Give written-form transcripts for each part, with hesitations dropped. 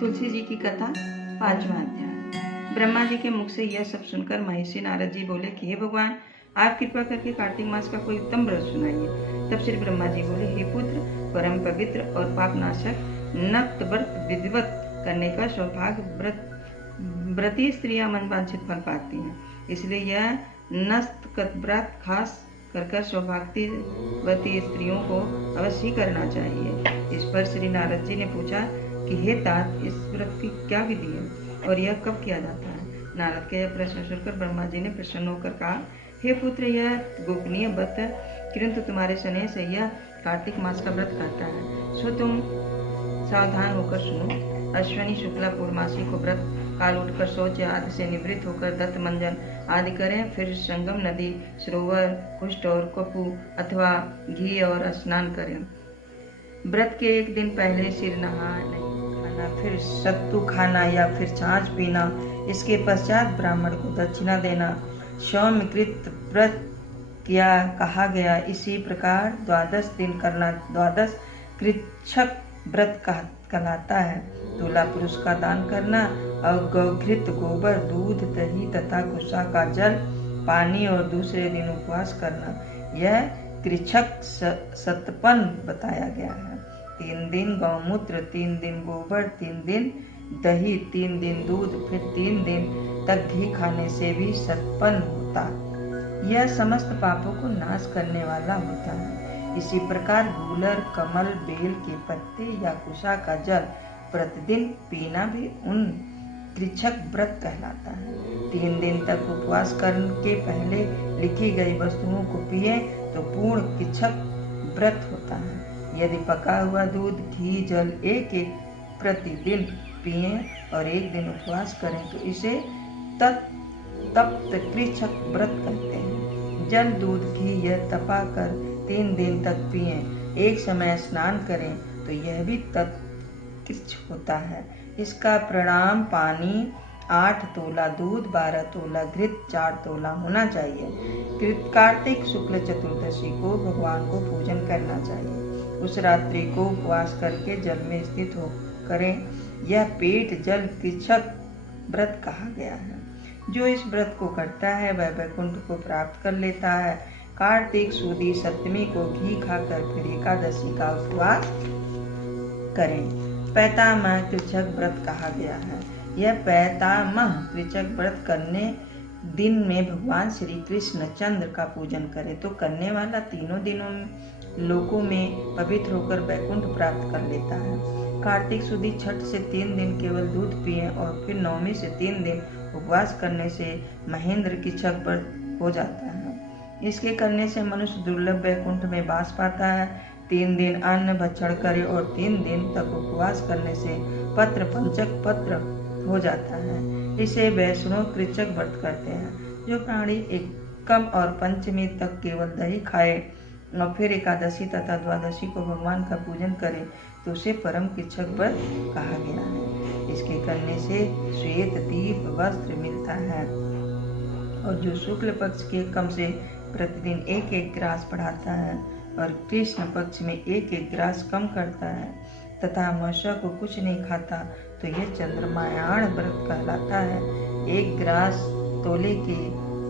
तुलसी जी की कथा 5वां अध्याय। ब्रह्मा जी के मुख से यह सब सुनकर महर्षि नारद जी बोले कि हे भगवान, आप कृपा करके कार्तिक मास का कोई उत्तम व्रत सुनाइए। तब श्री ब्रह्मा जी बोले, हे पुत्र, परम पवित्र और पापनाशक नक्त व्रत विधिवत करने का सौभाग्य व्रती स्त्रियां मनवांछित फल पाती हैं, इसलिए यह नस्त व्रत खास कर सौभाग्यवती स्त्रियों को अवश्य करना चाहिए। इस पर श्री नारद जी ने पूछा कि हे तात, इस व्रत की क्या विधि है और यह कब किया जाता है? नारद के यह प्रश्न सुनकर ब्रह्मा जी ने प्रसन्न होकर कहा, हे पुत्र, यह गोपनीय व्रत है, किंतु तुम्हारे स्नेह से यह कार्तिक मास का व्रत कहता है, सो तुम सावधान होकर सुनो। अश्विनी शुक्ला पूर्णमासी को व्रत काल उठकर शौच आदि से निवृत्त होकर दत्त मंजन आदि करें, फिर संगम नदी, सरोवर, कुष्ठ और कपू अथवा घी और स्नान करें। व्रत के एक दिन पहले सिर नहाना, फिर सत्तू खाना या फिर छाछ पीना, इसके पश्चात ब्राह्मण को दक्षिणा देना सौम्यकृत व्रत किया कहा गया। इसी प्रकार 12 दिन करना 12 कृच्छक व्रत कहलाता है। दूल्हा पुरुष का दान करना और गौघृत, गोबर, दूध, दही तथा कुशा का जल, पानी और दूसरे दिन उपवास करना, यह कृच्छक सतपन बताया गया है। 3 दिन गौमूत्र, 3 दिन गोबर, 3 दिन दही, 3 दिन दूध, फिर 3 दिन तक घी खाने से भी सतपन होता। यह समस्त पापों को नाश करने वाला होता है। इसी प्रकार गूलर, कमल, बेल के पत्ते या कुशा का जल प्रतिदिन पीना भी उन कृच्छक व्रत कहलाता है। 3 दिन तक उपवास करने के पहले लिखी गई वस्तुओं को पिए तो पूर्ण कृच्छक व्रत होता है। यदि पका हुआ दूध, घी, जल एक प्रतिदिन पिए और 1 दिन उपवास करें तो इसे तप्त कृच्छक व्रत कहते हैं। जल, दूध, घी यह तपा कर 3 दिन तक पिए, एक समय स्नान करें तो यह भी तत्कृच्छ होता है। इसका प्रणाम पानी 8 तोला दूध, 12 तोला घृत, 4 तोला होना चाहिए। कार्तिक शुक्ल चतुर्दशी को भगवान को पूजन करना चाहिए। उस रात्रि को उपवास करके जल में स्थित हो करें। यह पेट जल कृच्छक व्रत कहा गया है। जो इस व्रत को करता है वह वैकुंठ को प्राप्त कर लेता है। कार्तिक सुदी सप्तमी को घी खाकर फिर एकादशी का उपवास करें। पैतामह कृच्छक व्रत कहा गया है। यह पैतामह कृच्छक व्रत करने दिन में भगवान श्री कृष्ण चंद्र का पूजन करे तो करने वाला तीनों दिनों लोकों में पवित्र होकर वैकुंठ प्राप्त कर लेता है। कार्तिक सुदी छठ से 3 दिन केवल दूध पिए और फिर नवमी से 3 दिन उपवास करने से महेंद्र कृच्छक व्रत हो जाता है। इसके करने से मनुष्य दुर्लभ वैकुंठ में वास पाता है। 3 दिन अन्न भक्षण करे और 3 दिन तक उपवास करने से पत्र पंचक पत्र हो जाता है। इसे वैष्णव कृच्छक व्रत करते हैं। जो प्राणी एकम और पंचमी तक केवल दही खाए और फिर एकादशी तथा द्वादशी को भगवान का पूजन करे तो उसे परम कृच्छक व्रत कहा गया है। इसके करने से श्वेत दीप वस्त्र मिलता है। और जो शुक्ल पक्ष के कम से प्रतिदिन 1-1 ग्रास बढ़ाता है और कृष्ण पक्ष में 1-1 ग्रास कम करता है तथा अमावस्या को कुछ नहीं खाता तो यह चंद्रमायाण व्रत कहलाता है। 1 ग्रास तोले के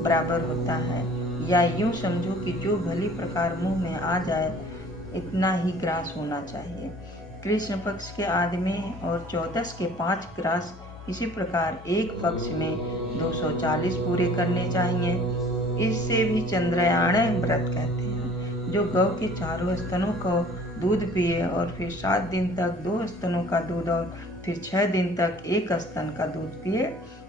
बराबर होता है, या यूं समझो कि जो भली प्रकार मुंह में आ जाए इतना ही ग्रास होना चाहिए। कृष्ण पक्ष के आदि में और 14 के 5 ग्रास, इसी प्रकार एक पक्ष में 240 पूरे करने चाहिए। इससे भी चंद्रयाण व्रत कहते हैं। जो गौ के 4 स्तनों को दूध पिए और फिर 7 दिन तक 2 स्तनों का दूध और फिर 6 दिन तक 1 स्तन का दूध पिए,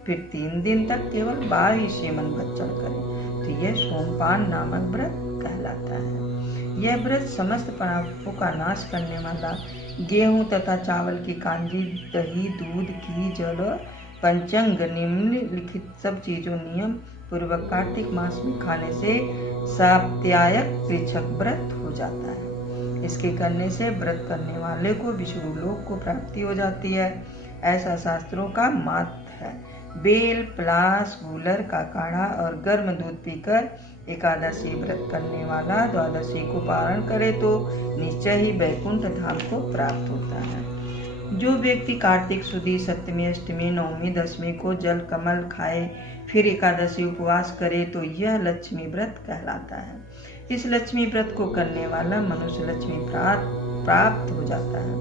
फिर 3 दिन तक केवल 22 सेमन भक्षण करे तो यह सोमपान नामक व्रत कहलाता है। यह व्रत समस्त पापों का नाश करने वाला गेहूं तथा चावल की कांजी, दही, दूध, घी, जल और पंचांग निम्नलिखित सब चीजों नियम पूर्वक कार्तिक मास में खाने से साप्तायक कृच्छक व्रत हो जाता है। इसके करने से व्रत करने वाले को विष्णु लोक को प्राप्ति हो जाती है, ऐसा शास्त्रों का मत है। बेल, पलाश, गूलर का काढ़ा और गर्म दूध पीकर एकादशी व्रत करने वाला द्वादशी को पारण करे तो निश्चय ही वैकुंठ धाम को प्राप्त होता है। जो व्यक्ति कार्तिक सुदी सप्तमी अष्टमी नवमी दशमी को जल कमल खाए फिर एकादशी उपवास करे तो यह लक्ष्मी व्रत कहलाता है। इस लक्ष्मी व्रत को करने वाला मनुष्य लक्ष्मी प्राप्त हो जाता है।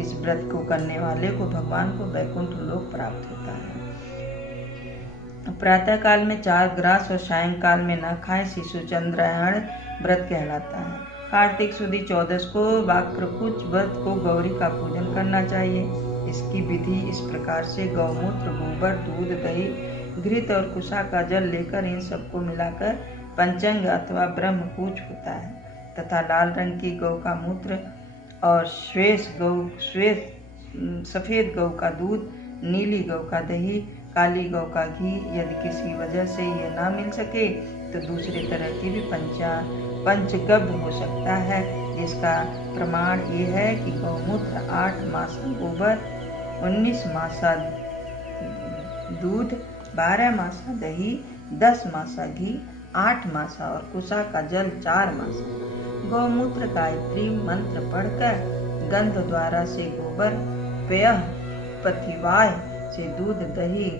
इस व्रत को करने वाले को भगवान को वैकुंठ लोक प्राप्त होता है। प्रातः काल में 4 ग्रास और सायंकाल में न खाए शिशु चंद्रग्रहण व्रत कहलाता है। कार्तिक सुदी 14 को वाक्रकुच व्रत को गौरी का पूजन करना चाहिए। इसकी विधि इस प्रकार से गौमूत्र, गोबर, दूध, दही, घृत और कुशा का जल लेकर इन सबको मिलाकर पंचंग अथवा ब्रह्मपूज होता है तथा लाल रंग की गौ का मूत्र और सफेद गौ का दूध, नीली गौ का दही, काली गौ का घी, यदि किसी वजह से ये ना मिल सके तो दूसरे तरह की भी पंचगव्य हो सकता है। जिसका प्रमाण ये है कि गौमूत्र 8 मासा गोबर, 19 मासा दूध, 12 मासा दही, 10 मासा घी, 8 मासा और कुशा का जल 4 मासा। गौमूत्र गायत्री मंत्र पढ़कर गंध द्वारा से गोबर, पेय पथिवाय से दूध, दही,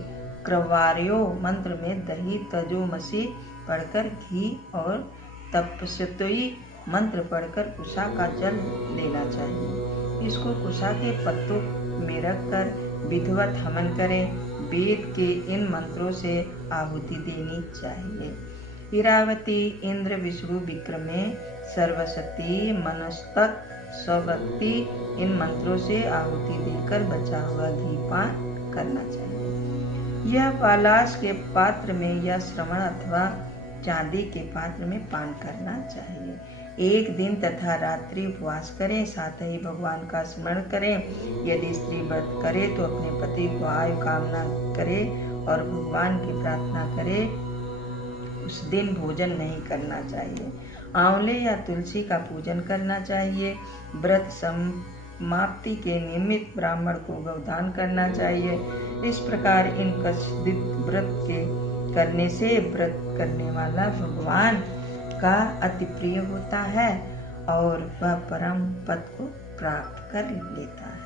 क्रवार्यो मंत्र में दही, तजोमसी पढ़कर घी और तपस्वी मंत्र पढ़कर कुशा का जल लेना चाहिए। इसको कुशा के पत्तों में रखकर विधिवत हवन करें। वेद के इन मंत्रों से आहुति देनी चाहिए। इरावती, इंद्र, विष्णु, विक्रमे, सर्वशक्ति, मनस्तक, स्वक्ति इन मंत्रों से आहुति देकर बचा हुआ घी पान करना चाहिए। यह पालाश के पात्र में या श्रवण अथवा चांदी के पात्र में पान करना चाहिए। एक दिन तथा रात्रि उपवास करें, साथ ही भगवान का स्मरण करें। यदि स्त्री व्रत करे तो अपने पति को आयु कामना करे और भगवान की प्रार्थना करे। उस दिन भोजन नहीं करना चाहिए। आंवले या तुलसी का पूजन करना चाहिए। व्रत समाप्ति के निमित्त ब्राह्मण को गौदान करना चाहिए। इस प्रकार इन कष्टित व्रत के करने से व्रत करने वाला भगवान का अति प्रिय होता है और वह परम पद को प्राप्त कर लेता है।